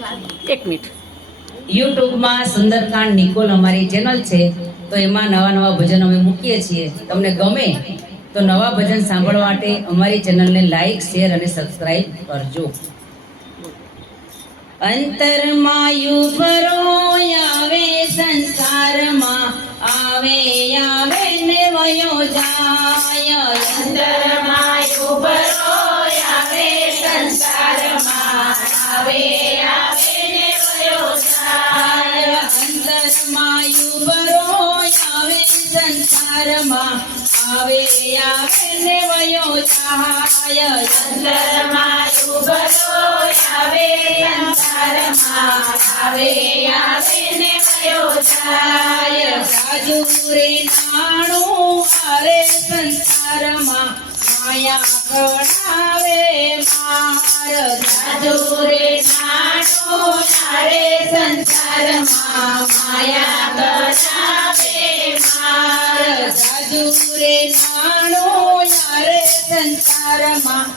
એક મિનિટ. યુટ્યુબમાં સુંદરકાંડ નિકોલ અમારી ચેનલ છે, તો એમાં નવા નવા ભજન અમે મૂકીએ છીએ. તમને ગમે તો નવા ભજન સાંભળવા માટે અમારી ચેનલને લાઈક શેર અને સબસ્ક્રાઇબ કરજો. અંતરમાં ભરો આવે, સંસારમાં આવે આવે ને વયો જાય. અંતરમાયુ ભરો આવે, સંસારમાં આવે આવે ને વયો જાય અંતરમાં યુબરો આવે સંસારમાં આવે આવે ને વયો જાય અંતરમાં યુબરો આવે સંસારમાં આવે આવે ને વયો જાય રાજુ રે નાણું સંસારમાં સંસારમાં માયા કણાવે માર રાજુ રે નાણું અરે સંસારમાં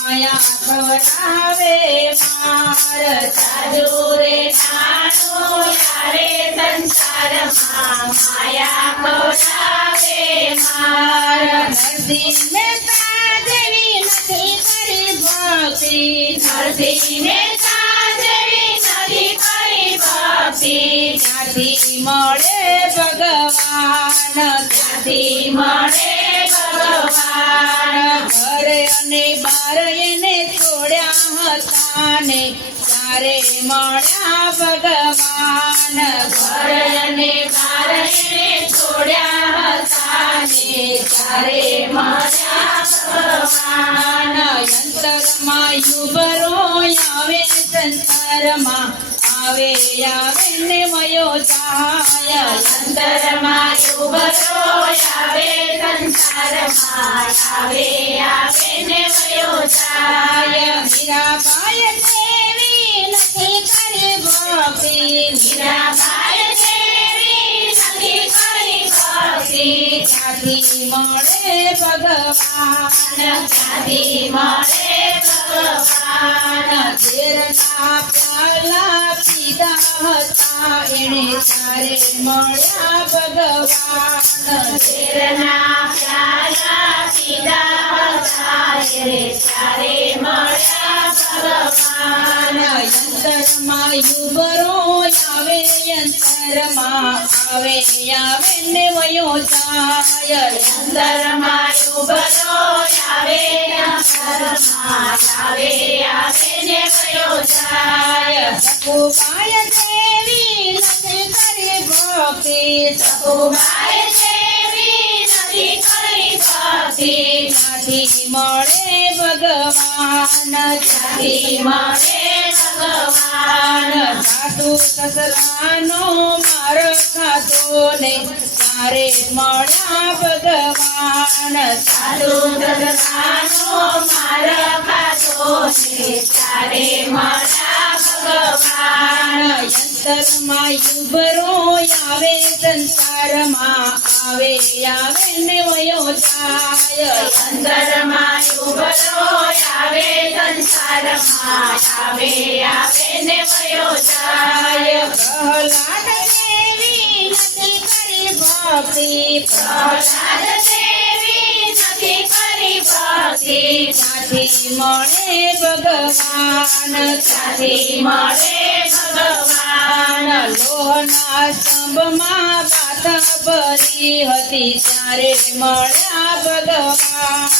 માયા કણાવે માર રાજુ રે નાણું અરે સંસારમાં માયા કણાવે માર નથી કરી ભક્તિ નરસિંહ મહેતા જેવી નથી કરી ભક્તિ ત્યાંથી મળે ભગવાન ત્યાંથી મળે ભગવાન ઘરે અને બાર એને છોડ્યા હતા ને ત્યારે મળ્યા ત્યારે મળ્યા ભગવાન યંત્રમાં આવે સંસારમાં આવે આવે ને મયો જાય અંતરમાં આવે સંસારમાં આવે આવે ને મયો જાય મીરાબાઈ દેવી ભક્તિ ત્યાંથી મળે ભગવાન ત્યાંથી મળે ભગવાન ઝેરના પ્યાલા પીધા હતા એણે તારે મળ્યા ભગવાન ઝેરના પ્યાલા પીધા હતા એણે તારે મળ્યા ભગવાન. યંત્રમાં યુબરો આવે યંત્રમાં આવે આવે ને વયો જાય. નથી નથી મળે ભગવાન મળે ભગવાન. સાધુ સસરાનો માર ખાધો ને તારે મળ્યા ભગવાન. સાધુ સસરાનો માર ખાધો ને તારે મળ્યા ભગવાન. યંત્રમાં યુબરો આવે સંસારમાં આવે આવે ને વયો જાય યંત્રમાં યુબરો આવે સંસારમાં આવે આવે ને વયો જાય પ્રહલાદ દેવી નથી કરી ભક્તિ. પ્રહલાદ દેવી નથી કરી ત્યાંથી મળે ભગવાન સાથે મળે ભગવાન. લોહના સ્તંભમાં બાત ભરી હતી, ત્યારે મળ્યા ભગવાન.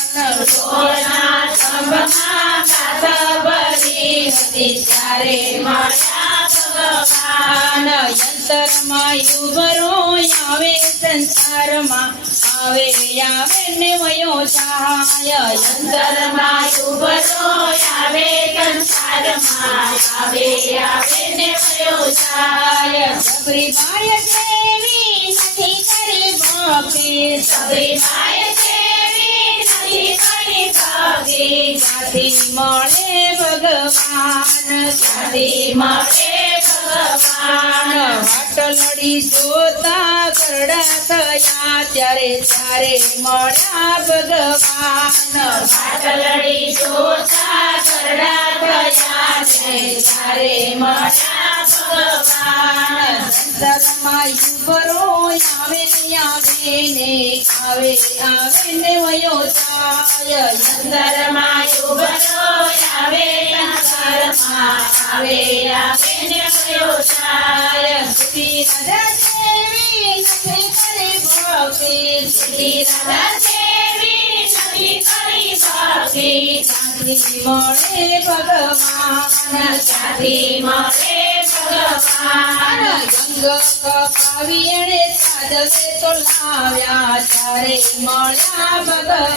લોહના સ્તંભમાં બાત ભરી હતી, ત્યારે મળ્યા ભગવાન યંત્રમાં યુબરો આવે, સંસારમાં આવે આવે ને વયો જાય. યંત્રમાં આવે, સંસારમાં આવે આવે ને વયો જાય. મળે ભગવાન ત્યાંથી મળે ભગવાન વાટલડી જોતા કરડા થયા ત્યારે ત્યારે મળ્યા ભગવાન પાટલડી જોતા કરડા થયા છે ત્યારે મળ્યા ભગવાન સંસારમાં યુગરો આવે આવે ને આવે આવે ને વયો જાય અંદરમાં યુગલો આવે અંતરમાં આવે આવે ને વયો જાય શ્રી રાધા દેવી નથી કરી ભક્તિ શ્રી રાધા દેવી નથી કરી ભક્તિ શાંતિ મળે ભગવાન ત્યાંથી મળે એણે સાધવે તો લાવ્યા ત્યારે મળ્યા ભગવાન.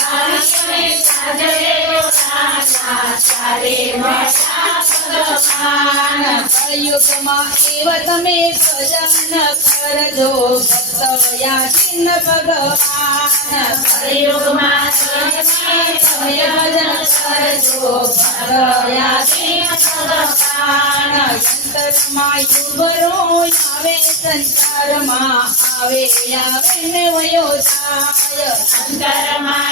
કાળીને ભગવાન એવ તમે ભજન કરજો ભક્તયાધીન ભગવાન કળિયુગમાં ભજન કરજો ભગવાન ભગવાન અંતરમાં યુગરો આવે સંસારમાં આવે આવે વયો જાય અંતરમાં